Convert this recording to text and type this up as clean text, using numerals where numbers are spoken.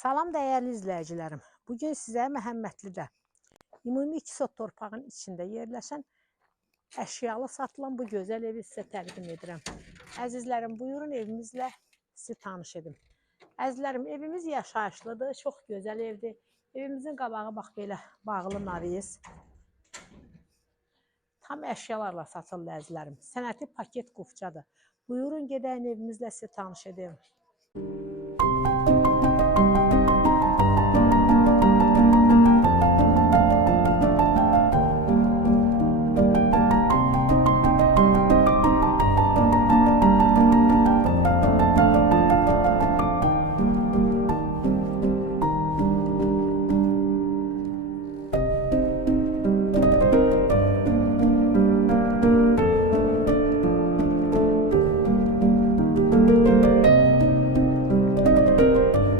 Salam dəyərli izləyicilərim. Bugün sizə Məhəmmədlidə ümumi 2 sot torpağın içində yerləşən əşyalı satılan bu gözəl evi sizə təqdim edirəm. Əzizlərim, buyurun evimizlə sizi tanış edim. Əzizlərim, evimiz yaşayışlıdır, çox gözəl evdir. Evimizin qabağı bax belə bağlı naviz. Tam əşyalarla satılır əzizlərim. Sənəti paket qufçadır. Buyurun gedəyin evimizlə sizi tanış edim.